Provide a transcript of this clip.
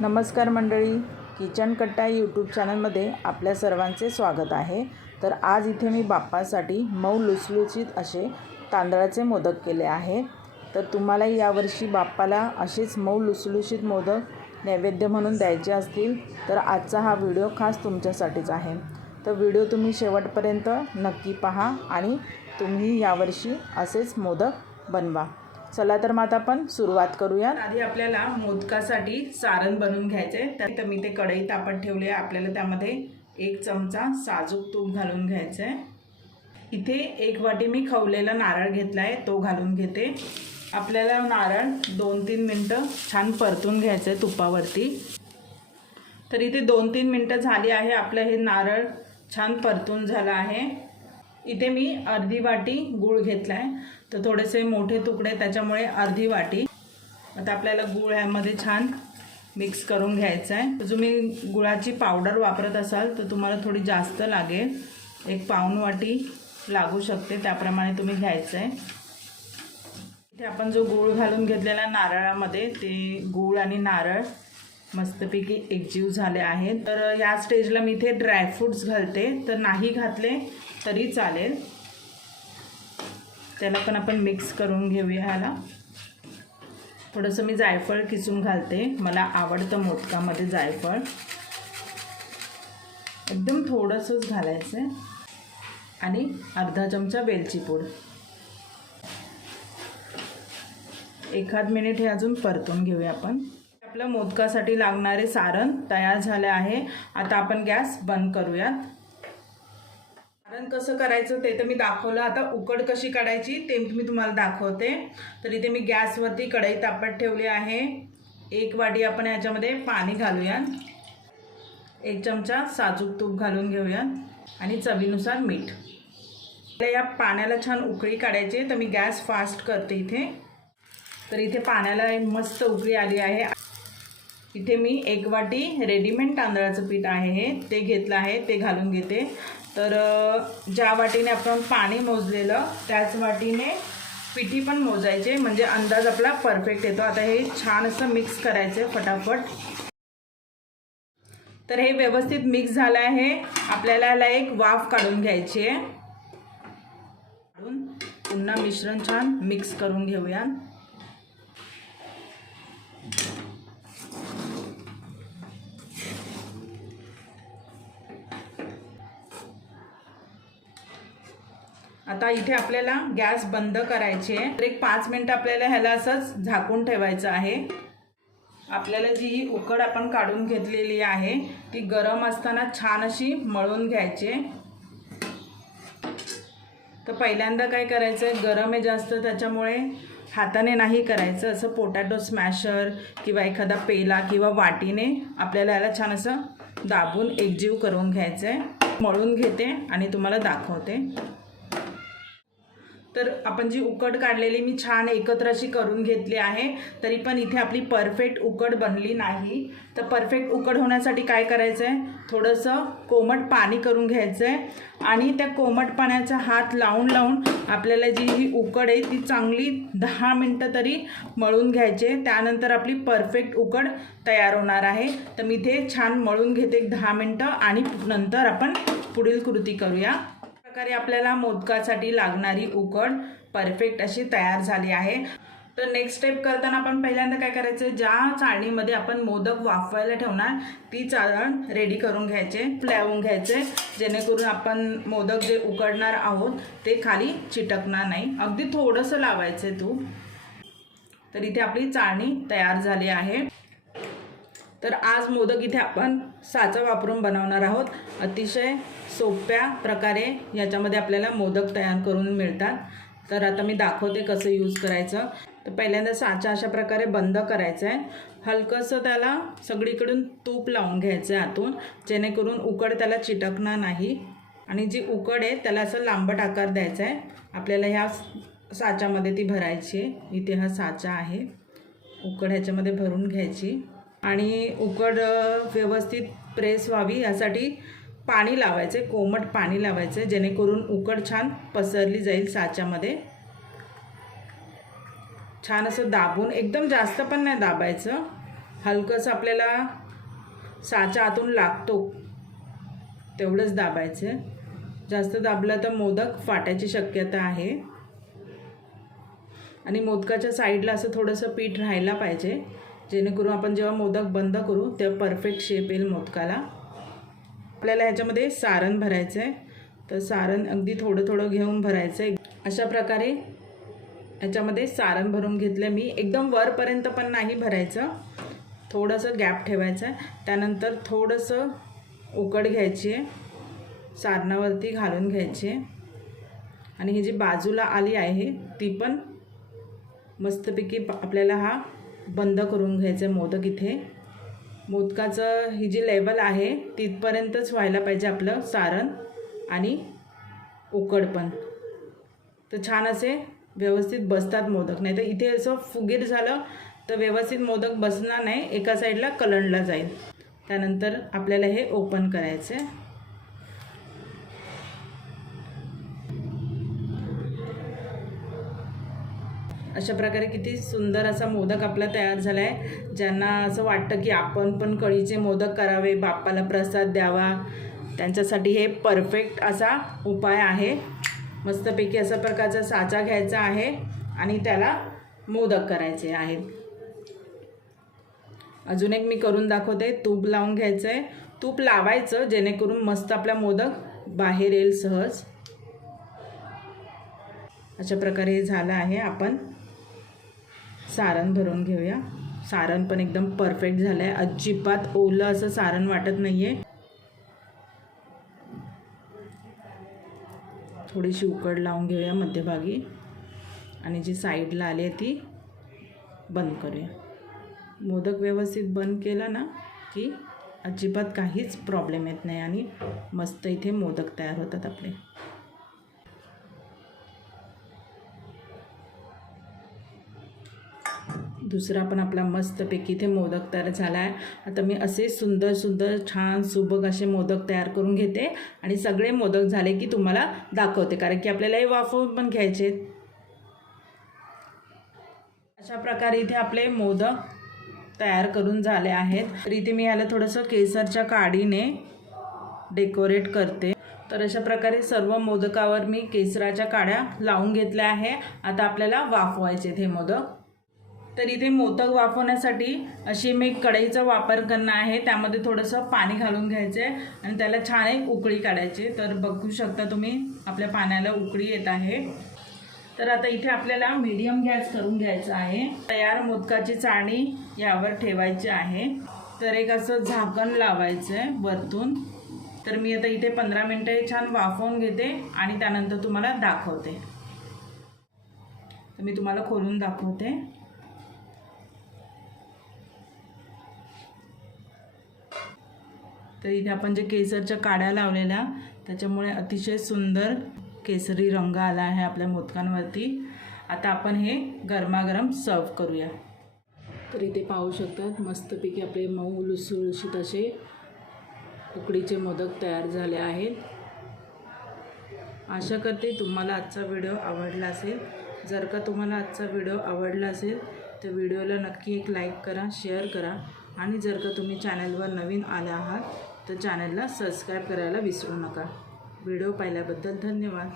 नमस्कार मंडळी किचन कट्टा यूट्यूब चॅनलमध्ये आपल्या सर्वांचे स्वागत आहे. तर आज इथे मी बाप्पासाठी मऊ लुसलुसीत असे तांदळाचे मोदक केले आहे. तर तुम्हालाही यावर्षी बाप्पाला असेच मऊ लुसलुसीत मोदक नैवेद्य म्हणून द्यायचे असतील तर आजचा हा व्हिडिओ खास तुमच्यासाठीच आहे. तर व्हिडिओ तुम्ही शेवटपर्यंत नक्की पहा आणि तुम्ही यावर्षी असेच मोदक बनवा. चला तर मग आता आपण सुरुवात करूया आधी आपल्याला मोदकासाठी सारण बनवून घ्यायचे तर मी ते कढई तापत ठेवले आहे. आपल्याला त्यामध्ये एक चमचा साजूक तूप घालून घ्यायचं आहे इथे एक वाटी मी खवलेला नारळ घेतला आहे तो घालून घेते. आपल्याला नारळ दोन तीन मिनटं छान परतून घ्यायचं आहे तुपावरती. तर इथे दोन तीन मिनटं झाली आहे. आपलं हे नारळ छान परतून झालं आहे. इथे मी अर्धी वाटी गूळ घेतला आहे तर थोडेसे मोठे तुकडे त्याच्यामुळे अर्धी वाटी. आता आपल्याला गूळ ह्यामध्ये छान मिक्स करून घ्यायचं आहे तर तुम्ही गुळाची पावडर वापरत असाल तर तुम्हाला थोडी जास्त लागेल. एक पाऊण वाटी लागू शकते त्याप्रमाणे तुम्ही घ्यायचं आहे इथे आपण जो गूळ घालून घेतलेला नारळामध्ये ते गूळ आणि नारळ मस्तपैकी एकजीव झाले आहेत. तर या स्टेजला मी इथे ड्रायफ्रूट्स घालते. तर नाही घातले तरी चालेल. त्याला पण आपण मिक्स करून घेऊया ह्याला. थोडंसं मी जायफळ किसून घालते. मला आवडतं मोदकामध्ये जायफळ. एकदम थोडंसंच घालायचं आहे आणि अर्धा चमचा वेलची पूड. एखाद मिनिट हे अजून परतून घेऊया आपण. आपलं मोदकासाठी लागणारे सारण तयार झाले आहे. आता आपण गॅस बंद करूयात. सारण कसं करायचं ते तर मी दाखवलं. आता उकड कशी काढायची ते मी तुम्हाला दाखवते. तर इथे मी गॅसवरती कढई तापत ठेवली आहे. एक वाटी आपण याच्यामध्ये पाणी घालूया एक चमचा साजूक तूप घालून घेऊया आणि चवीनुसार मीठ. या पाण्याला छान उकळी काढायची तर मी गॅस फास्ट करते इथे. तर इथे पाण्याला मस्त उकळी आली आहे. इथे मी एक वाटी रेडीमेड तांदळाचं पीठ आहे हे. ते घेतलं आहे ते घालून घेते. तर ज्या वाटीने आपण पाणी मोजलेलं त्याच वाटीने पिठी पण मोजायचे. म्हणजे अंदाज आपला परफेक्ट येतो. आता हे छान असं मिक्स करायचं आहे फटाफट. तर हे व्यवस्थित मिक्स झालं आहे. आपल्याला याला एक वाफ काढून घ्यायची आहे. काढून पुन्हा मिश्रण छान मिक्स करून घेऊया आता इथे आपल्याला गॅस बंद करायची आहे. तर एक पाच मिनटं आपल्याला ह्याला असंच झाकून ठेवायचं आहे. आपल्याला जी ही उकड आपण काढून घेतलेली आहे ती गरम असताना छान अशी मळून घ्यायची. तर पहिल्यांदा काय करायचं आहे गरम आहे जास्त त्याच्यामुळे हाताने नाही करायचं. असं पोटॅटो स्मॅशर किंवा एखादा पेला किंवा वाटीने आपल्याला याला छान असं दाबून एकजीव करून घ्यायचं आहे मळून घेते आणि तुम्हाला दाखवते. तर आपण जी उकड काढलेली मी छान एकत्र अशी करून घेतली आहे तरी पण इथे आपली परफेक्ट उकड बनली नाही. तर परफेक्ट उकड होण्यासाठी काय करायचं आहे थोडंसं कोमट पाणी करून घ्यायचं आहे आणि त्या कोमट पाण्याचा हात लावून लावून आपल्याला जी ही उकड आहे ती चांगली दहा मिनटं तरी मळून घ्यायचे. त्यानंतर आपली परफेक्ट उकड तयार होणार आहे. तर मी ते छान मळून घेते एक दहा मिनटं आणि नंतर आपण पुढील कृती करूया. प्रकारे आपल्याला मोदकासाठी लागणारी उकड परफेक्ट अशी तयार झाली आहे. तर नेक्स्ट स्टेप करताना आपण पहिल्यांदा काय करायचं? ज्या चाळणीमध्ये आपण मोदक वाफवायला ठेवणार ती चाळण रेडी करून घ्यायचे लावून घ्यायचे. जेणेकरून आपण मोदक जे उकडणार आहोत ते खाली चिटकणार नाही. अगदी थोडंसं लावायचं तू तर इथे आपली चाळणी तयार झाली आहे. तर आज मोदक इथे आपण साचा वापरून बनवणार आहोत. अतिशय सोप्या प्रकारे याच्यामध्ये आपल्याला मोदक तयार करून मिळतात. तर आता मी दाखवते कसं यूज करायचं. तर पहिल्यांदा साचा अशा प्रकारे बंद करायचं आहे हलकंसं त्याला सगळीकडून तूप लावून घ्यायचं आहे आतून जेणेकरून उकड त्याला चिटकणार नाही. आणि जी उकड आहे त्याला असं लांबट आकार द्यायचा आहे आपल्याला ह्या साच्यामध्ये ती भरायची. आहे इथे हा साचा आहे. उकड ह्याच्यामध्ये भरून घ्यायची. आणि उकड व्यवस्थित प्रेस व्हावी. यासाठी पाणी लावायचे कोमट पाणी लावायचे जेणेकरून उकड छान पसरली जाईल साच्यामध्ये. छान असं दाबून एकदम जास्त पण नाही दाबायचं. हलकंसं आपल्याला साचा आतून लागतो तेवढंच दाबायचं. जास्त दाबलं तर मोदक फाटायची शक्यता आहे. आणि मोदकाच्या साईडला असं थोडंसं पीठ राहायला पाहिजे. जेणेकरून आपण जेव्हा मोदक बंद करू तेव्हा परफेक्ट शेप येईल मोदकाला. आपल्याला ह्याच्यामध्ये सारण भरायचं आहे तर सारण अगदी थोडं थोडं घेऊन भरायचं आहे अशा प्रकारे ह्याच्यामध्ये सारण भरून घेतलं मी. एकदम वरपर्यंत पण नाही भरायचं. थोडंसं गॅप ठेवायचं आहे त्यानंतर थोडंसं उकड घ्यायची आहे. सारणावरती घालून घ्यायची आहे. आणि ही जी बाजूला आली आहे ती पण मस्तपैकी आपल्याला हा बंद करून घ्यायचं आहे मोदक इथे. मोदकाचं ही जी लेवल आहे तिथपर्यंतच व्हायला पाहिजे आपलं सारण आणि उकड पण. तर छान असे व्यवस्थित बसतात मोदक. नाही तर इथे असं फुगीर झालं तर व्यवस्थित मोदक बसणार नाही एका साईडला कलंडला जाईल. त्यानंतर आपल्याला हे ओपन करायचं आहे अशा प्रकारे किती सुंदर असा मोदक आपला तयार झाला आहे ज्यांना असं वाटतं की आपण पण कळीचे मोदक करावे बाप्पाला प्रसाद द्यावा. त्यांच्यासाठी हे परफेक्ट असा उपाय आहे. मस्तपैकी अशा प्रकारचा साचा घ्यायचा आहे आणि त्याला मोदक करायचे आहेत. अजून एक मी करून दाखवते. तूप लावून घ्यायचं आहे तूप लावायचं जेणेकरून मस्त आपला मोदक बाहेर येईल सहज. अशा प्रकारे हे झालं आहे आपण. सारण भरून घेऊया. सारण पण एकदम परफेक्ट झालं आहे अजिबात ओलं असं सारण वाटत नाही आहे थोडीशी उकड लावून घेऊया मध्यभागी. आणि जी साईडला आली आहे ती बंद करूया. मोदक व्यवस्थित बंद केला ना की अजिबात काहीच प्रॉब्लेम येत नाही आणि मस्त इथे मोदक तयार होतात आपले. दुसरा पण आपला मस्तपैकी इथे मोदक तयार झाला आहे आता मी असे सुंदर सुंदर छान सुबक असे मोदक तयार करून घेते आणि सगळे मोदक झाले की तुम्हाला दाखवते कारण की आपल्याला हे वाफवून पण घ्यायचे. आहेत. अशा प्रकारे इथे आपले मोदक तयार करून झाले आहेत. तर इथे मी याला थोडंसं केसरच्या काडीने डेकोरेट करते. तर अशा प्रकारे सर्व मोदकावर मी केसराच्या काड्या लावून घेतल्या आहे. आता आपल्याला वाफवायचे हे मोदक. तर इथे मोदक वाफवण्यासाठी अशी मी कढईचा वापर करणं आहे. त्यामध्ये थोडंसं पाणी घालून घ्यायचं आहे आणि त्याला छान एक उकळी काढायची. तर बघू शकता तुम्ही आपल्या पाण्याला उकळी येत आहे. तर आता इथे आपल्याला मीडियम गॅस करून घ्यायचा आहे. तयार मोदकाची चाळणी यावर ठेवायची आहे. तर एक असं झाकण लावायचं आहे वरतून. तर मी आता इथे पंधरा मिनटं हे छान वाफवून घेते आणि त्यानंतर तुम्हाला दाखवते. तर मी तुम्हाला खोलून दाखवते. तर इथे आपण जे केसरच्या काड्या लावलेल्या त्याच्यामुळे अतिशय सुंदर केसरी रंग आला आहे आपल्या मोदकांवरती. आता आपण हे गरमागरम सर्व करूया. तर इथे पाहू शकतात मस्तपैकी आपले मऊ लुसलुशीत असे उकडीचे मोदक तयार झाले आहेत. आशा करते तुम्हाला आजचा व्हिडिओ आवडला असेल. जर का तुम्हाला आजचा व्हिडिओ आवडला असेल तर व्हिडिओला नक्की एक लाईक करा शेअर करा. आणि जर का तुम्ही चॅनलवर नवीन आले आहात तर चॅनलला सबस्क्राईब करायला विसरू नका. व्हिडिओ पाहिल्याबद्दल धन्यवाद.